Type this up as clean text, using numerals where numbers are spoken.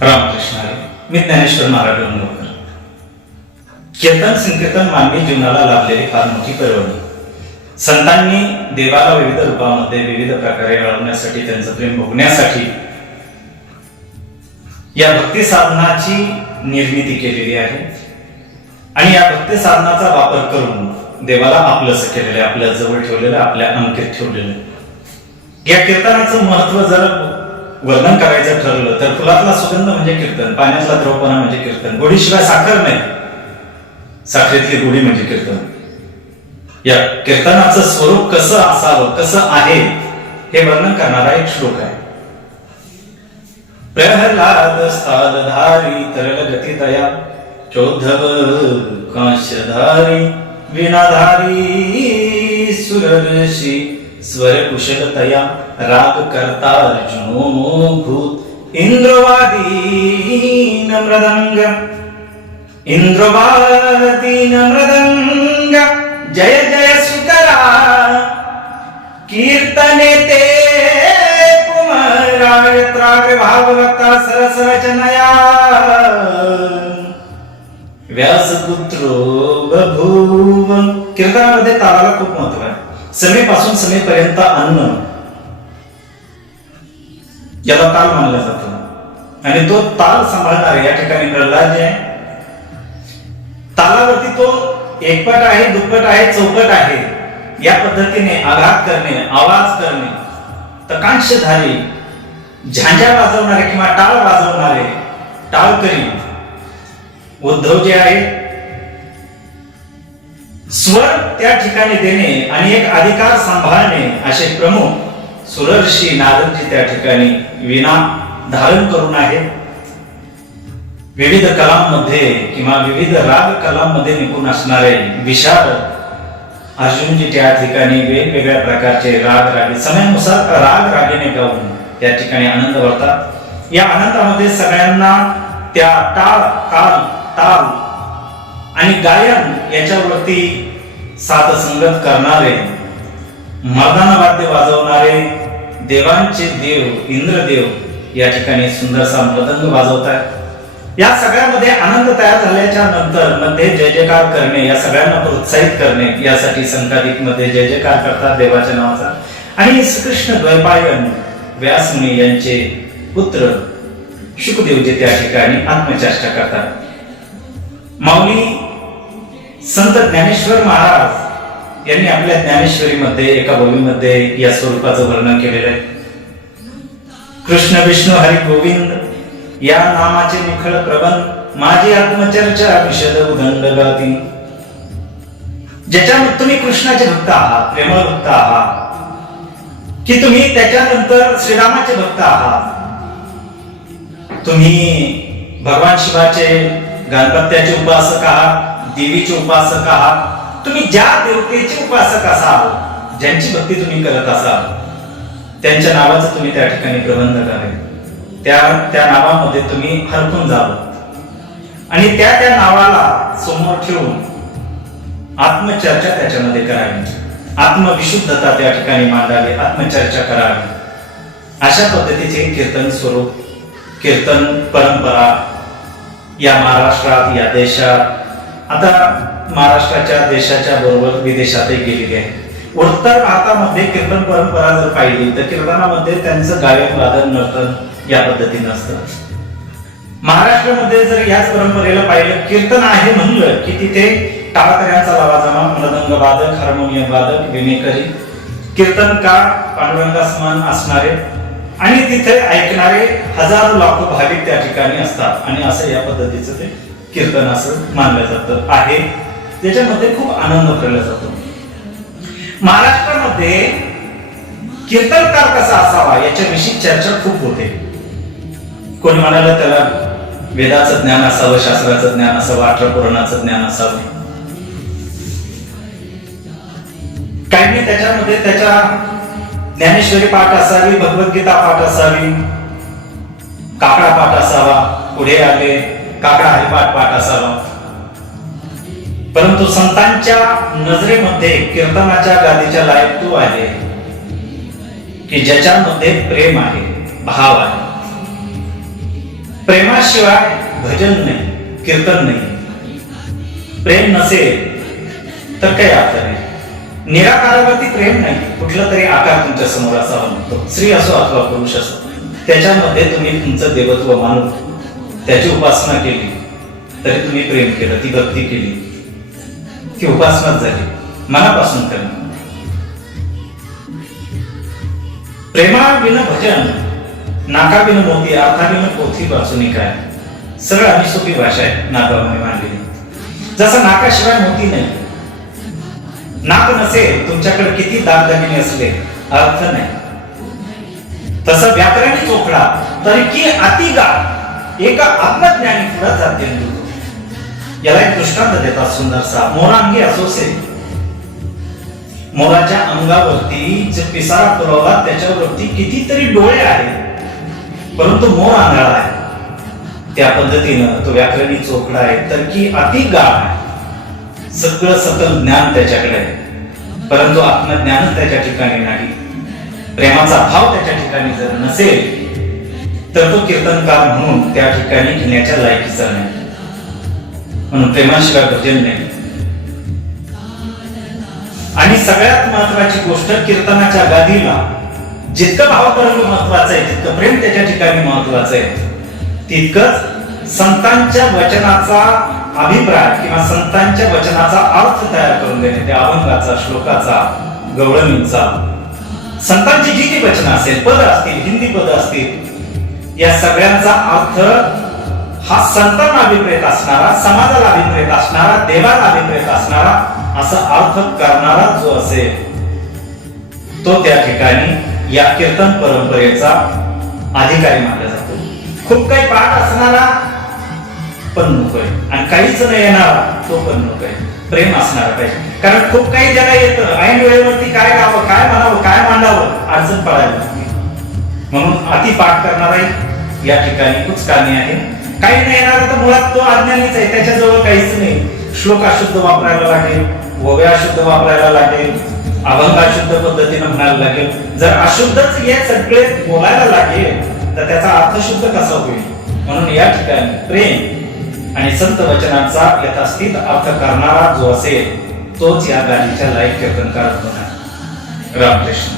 रामकृष्ण हरी. मी ज्ञानेश्वर महाराज गंगोकर. कीर्तन संकीर्तन मानवी जीवनाला लाभलेली फार मोठी पर्वणी. संतांनी देवाला विविध रूपामध्ये विविध प्रकारे मिळवण्यासाठी, त्यांचं प्रेम भोगण्यासाठी या भक्ती साधनाची निर्मिती केलेली आहे. आणि या भक्ती साधनाचा वापर करून देवाला आपलंसं केलेलं आहे, आपल्या जवळ ठेवलेलं, आपल्या अंकित ठेवलेलं. या कीर्तनाचं महत्व जर वर्णन करायचं ठरलं तर फुलातला सुगंध म्हणजे कीर्तन, पाण्यातला द्रवपणा म्हणजे कीर्तन, गोडीशिवाय साखर नाही, साखरेतली गोडी म्हणजे कीर्तन. या कीर्तनाचं स्वरूप कसं असावं, कसं आहे, हे वर्णन करणारा एक श्लोक आहे. प्रहलाद स्थादधारी तरल गती दया, चोद्धव कांशधारी विनाधारी सुरर्षी स्वर कुशलतया, राग करता अर्जुनो भूत इंद्रवादीन मृदंग, इंद्रवादीन मृदंग, जय जय सुकरा कीर्तने ते कुमाराय त्राग भागवता सरस रचनया, व्यासपुत्रो बभूव. कीर्तनामध्ये तालाला खूप महत्व आहे. समेपासून समेपर्यंत अन्न याला ताल मानला जातो. आणि तो ताल सांभाळणारे या ठिकाणी प्रल्हाद जे आहे, तालावरती तो एकपट आहे, दुप्पट आहे, चौपट आहे, या पद्धतीने आघात करणे, आवाज करणे. तर कांशधारी झांजा वाजवणारे किंवा टाळ वाजवणारे टाळकरी उद्धव जे आहे, स्वर त्या ठिकाणी देणे आणि एक अधिकार सांभाळणे असे प्रमुख सुरर्षी नारदजी त्या ठिकाणी विना धारण करून आहे. विविध कलांमध्ये किंवा विविध राग कलांमध्ये निपुण असणारे विशाल अर्जुनजी त्या ठिकाणी वेगवेगळ्या प्रकारचे राग रागे समयानुसार राग रागेने गाऊन त्या ठिकाणी आनंद वाटतात. या आनंदामध्ये सगळ्यांना त्या टाळ, काल, ताल आणि गायन याच्यावरती साथ संगत करणारे, मर्दाना वाद्य वाजवणारे देवांचे देव इंद्रदेव या ठिकाणी सुंदरसा मृदंग वाजवतात. या सगळ्यामध्ये आनंद तयार झाल्याच्या नंतर मध्ये जय जयकार करणे, या सगळ्यांना प्रोत्साहित करणे यासाठी संकादिक मध्ये जय जयकार करतात देवाच्या नावाचा. आणि श्रीकृष्ण द्वैपायन व्यासमुनी यांचे पुत्र शुकदेव जे त्या ठिकाणी आत्मचर्चा करतात. माऊली संत ज्ञानेश्वर महाराज यांनी आपल्या ज्ञानेश्वरीमध्ये एका बोलीमध्ये या स्वरूपाचं वर्णन केलेलं आहे. कृष्ण विष्णू हरी गोविंद या नामाचे निखळ प्रबंध, माझी आत्मचर्चा विशद उदंड गाती. ज्याच्यामध्ये तुम्ही कृष्णाचे भक्त आहात, प्रेमळ भक्त आहात, की तुम्ही त्याच्यानंतर श्रीरामाचे भक्त आहात, तुम्ही भगवान शिवाचे गणपत्याचे उपासक आहात, देवीचे उपासक आहात, तुम्ही ज्या देवतेचे उपासक असाल, ज्यांची भक्ती तुम्ही करत असाल, त्यांच्या नावाचं तुम्ही त्या ठिकाणी प्रबंध करावे, त्या नावामध्ये तुम्ही हरपून जावं आणि त्या नावाला समोर ठेवून आत्मचर्चा त्याच्यामध्ये करावी, आत्मविशुद्धता त्या ठिकाणी मांडावी, आत्मचर्चा करावी. अशा पद्धतीचे कीर्तन स्वरूप, कीर्तन परंपरा या महाराष्ट्रात, या देशात, आता महाराष्ट्राच्या देशाच्या बरोबर विदेशातही गेलेली आहे. उत्तर भारतामध्ये कीर्तन परंपरा जर पाहिली तर कीर्तनामध्ये त्यांचं गायन, वादन, नर्तन या पद्धतीनं असतं. महाराष्ट्रामध्ये जर याच परंपरेला पाहिलं, कीर्तन आहे म्हणलं की तिथे टाळकऱ्यांचा लावाजमा, मृदंग वादक, हार्मोनियम वादक, विणेकरी, कीर्तनकार पांडुरंगासमान असणारे आणि तिथे ऐकणारे हजारो लाखो भाविक त्या ठिकाणी असतात. आणि असं या पद्धतीचं ते कीर्तन असं मानलं जातं आहे, त्याच्यामध्ये खूप आनंद केला जातो. महाराष्ट्रामध्ये कीर्तनकार कसा असावा याच्याविषयी चर्चा खूप होते. कोणी म्हणाला त्याला वेदाचं ज्ञान असावं, शास्त्राचं ज्ञान असावं, 18 पुराणाचं ज्ञान असावं. काही त्याच्यामध्ये त्याच्या ज्ञानेश्वरी पाठ असावी, भगवद्गीता पाठ असावी, काकडा पाठ असावा, पुढे आले काकडा हरिपाठ पाठ असावा. परंतु संतांच्या नजरेमध्ये कीर्तनाच्या गादीच्या लायक तो आहे की ज्याच्यामध्ये प्रेम आहे, भाव आहे. प्रेमाशिवाय भजन नाही, कीर्तन नाही. प्रेम नसेल तर काही अर्थ नाही. निराकारावरती प्रेम नाही, कुठला तरी आकार तुमच्या समोर असावा लागतो, स्त्री असो अथवा पुरुष असो. त्याच्यामध्ये तुम्ही तुमचं देवत्व मानून त्याची उपासना केली तरी तुम्ही प्रेम केलं, ती भक्ती केली, ती उपासनाच झाली, मनापासून करणं. प्रेमाविन भजन, नाकाविन मोती, अर्थाविन पोथी वाचून काय. सरळ आणि सोपी भाषा आहे नाकामध्ये मांडलेली. जसं नाकाशिवाय मोती नाही, नाक नसेल तुमच्याकडे किती दागदागिने असले अर्थ नाही, तसं व्याकरणी चोखडा तरी की अतिगा एका आत्मज्ञानी पुढे जाते. याला एक दृष्टांत देतात सुंदरसा. मोरांगी असोसे, मोराच्या अंगावरती जे पिसारा पुरवला त्याच्यावरती कितीतरी डोळे आहेत, परंतु मोर आंधळा आहे. त्या पद्धतीनं तो व्याकरणी चोखडा आहे तर की अतिगा आहे. सगळं सकल ज्ञान त्याच्याकडे आहे, परंतु आत्मज्ञानच त्याच्या ठिकाणी नाही. प्रेमाचा भाव त्याच्या ठिकाणी जर नसेल तर तो कीर्तनकार म्हणून त्या ठिकाणी घेण्याच्या लायकीचा नाही. म्हणून प्रेमाशिवाय भजन नाही. आणि सगळ्यात महत्वाची गोष्ट, कीर्तनाच्या गादीला जितकं भावपर्यंत महत्वाचं आहे, तितकं प्रेम त्याच्या ठिकाणी महत्वाचं आहे, तितकंच संतांच्या वचनाचा अभिप्राय किंवा संतांच्या वचनाचा अर्थ तयार करून देणे. त्या अभंगाचा, श्लोकाचा, गवळणीचा, संतांची जी ती वचनं असेल, पद असतील, हिंदी पद असतील, या सगळ्यांचा अर्थ हा संतांना अभिप्रेत असणारा, समाजाला अभिप्रेत असणारा, देवाला अभिप्रेत असणारा असा अर्थ करणारा जो असेल तो त्या ठिकाणी या कीर्तन परंपरेचा अधिकारी मानला जातो. खूप काही पाठ असणारा पण नकोय आणि काहीच न येणारा तो पण नकोय. प्रेम असणार पाहिजे. कारण खूप काही ज्याला येतं, ऐन वेळेवरती काय गावं, काय म्हणावं, काय मांडावं अडचण पडायला लागते. म्हणून अति पाठ करणाराही या ठिकाणी कुचकामी आहे. काही नाही येणार तर मुळात तो अज्ञानीच आहे, त्याच्याजवळ काहीच नाही. श्लोक अशुद्ध वापरायला लागेल, ओव्या अशुद्ध वापरायला लागेल, अभंग अशुद्ध पद्धतीने म्हणायला लागेल. जर अशुद्धच हे सगळे बोलायला लागेल तर त्याचा अर्थ शुद्ध कसा होईल. म्हणून या ठिकाणी प्रेम आणि संत वचनाचा यथास्थित अर्थ करणारा जो असेल तोच या गाडीच्या लायक कीर्तनकार होणार. रामकृष्ण.